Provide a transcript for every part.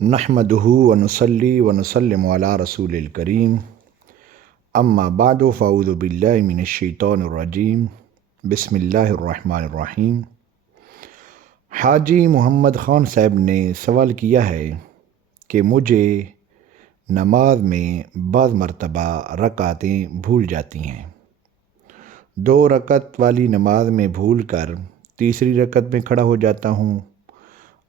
نحمدہ ونصلی ونسلم علی رسول الکریم اما بعد فاعوذ باللہ من الشیطان الرجیم بسم اللہ الرحمن الرحیم۔ حاجی محمد خان صاحب نے سوال کیا ہے کہ مجھے نماز میں بعض مرتبہ رکعتیں بھول جاتی ہیں۔ 2 رکعت والی نماز میں بھول کر تیسری رکعت میں کھڑا ہو جاتا ہوں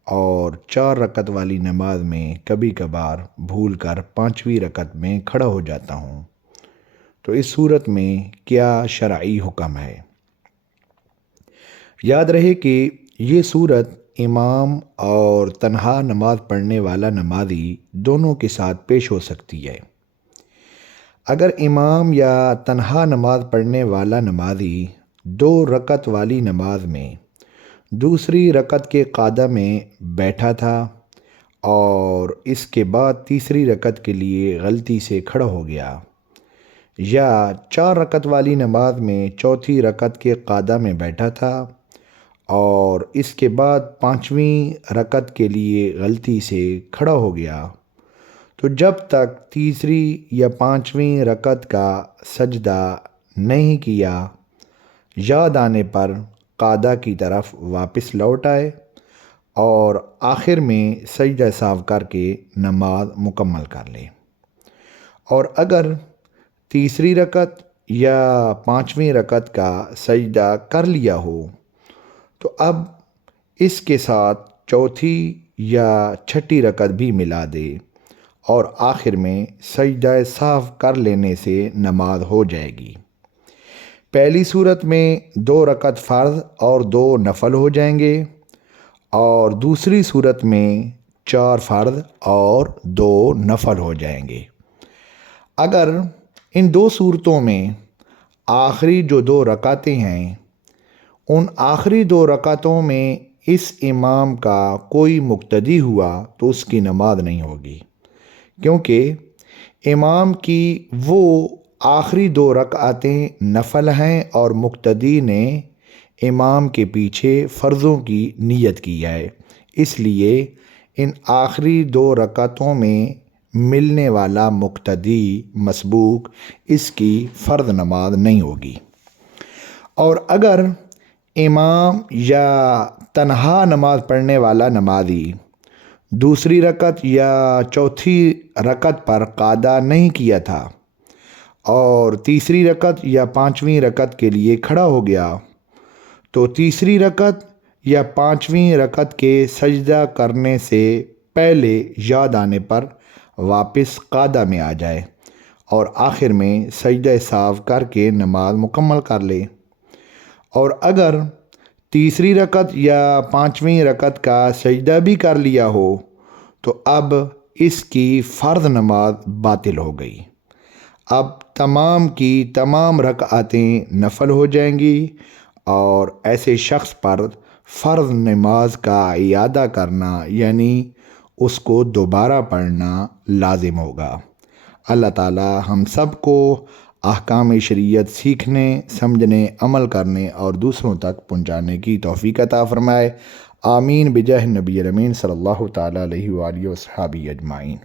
اور 4 رکعت والی نماز میں کبھی کبھار بھول کر 5ویں رکعت میں کھڑا ہو جاتا ہوں، تو اس صورت میں کیا شرعی حکم ہے؟ یاد رہے کہ یہ صورت امام اور تنہا نماز پڑھنے والا نمازی دونوں کے ساتھ پیش ہو سکتی ہے۔ اگر امام یا تنہا نماز پڑھنے والا نمازی 2 رکعت والی نماز میں دوسری رکعت کے قعدہ میں بیٹھا تھا اور اس کے بعد تیسری رکعت کے لیے غلطی سے کھڑا ہو گیا، یا 4 رکعت والی نماز میں چوتھی رکعت کے قعدہ میں بیٹھا تھا اور اس کے بعد 5ویں رکعت کے لیے غلطی سے کھڑا ہو گیا، تو جب تک تیسری یا 5ویں رکعت کا سجدہ نہیں کیا، یاد آنے پر قعدہ کی طرف واپس لوٹ آئے اور آخر میں سجدہ سہو کر کے نماز مکمل کر لے۔ اور اگر تیسری رکعت یا 5ویں رکعت کا سجدہ کر لیا ہو تو اب اس کے ساتھ چوتھی یا 6ٹھی رکعت بھی ملا دے اور آخر میں سجدہ سہو کر لینے سے نماز ہو جائے گی۔ پہلی صورت میں 2 رکعت فرض اور 2 نفل ہو جائیں گے، اور دوسری صورت میں 4 فرض اور 2 نفل ہو جائیں گے۔ اگر ان 2 صورتوں میں آخری جو 2 رکعتیں ہیں، ان آخری 2 رکعتوں میں اس امام کا کوئی مقتدی ہوا تو اس کی نماز نہیں ہوگی، کیونکہ امام کی وہ آخری 2 رکعتیں نفل ہیں اور مقتدی نے امام کے پیچھے فرضوں کی نیت کی ہے، اس لیے ان آخری 2 رکعتوں میں ملنے والا مقتدی مسبوق اس کی فرض نماز نہیں ہوگی۔ اور اگر امام یا تنہا نماز پڑھنے والا نمازی دوسری رکعت یا چوتھی رکعت پر قعدہ نہیں کیا تھا اور تیسری رکعت یا 5ویں رکعت کے لیے کھڑا ہو گیا، تو تیسری رکعت یا 5ویں رکعت کے سجدہ کرنے سے پہلے یاد آنے پر واپس قعدہ میں آ جائے اور آخر میں سجدہ سہو کر کے نماز مکمل کر لے۔ اور اگر تیسری رکعت یا 5ویں رکعت کا سجدہ بھی کر لیا ہو تو اب اس کی فرض نماز باطل ہو گئی، اب تمام کی تمام رکعتیں نفل ہو جائیں گی اور ایسے شخص پر فرض نماز کا اعادہ کرنا یعنی اس کو دوبارہ پڑھنا لازم ہوگا۔ اللہ تعالی ہم سب کو احکام شریعت سیکھنے، سمجھنے، عمل کرنے اور دوسروں تک پہنچانے کی توفیق عطا فرمائے۔ آمین بجاہ نبی امین صلی اللہ تعالی علیہ وآلہ وصحبہ اجمعین۔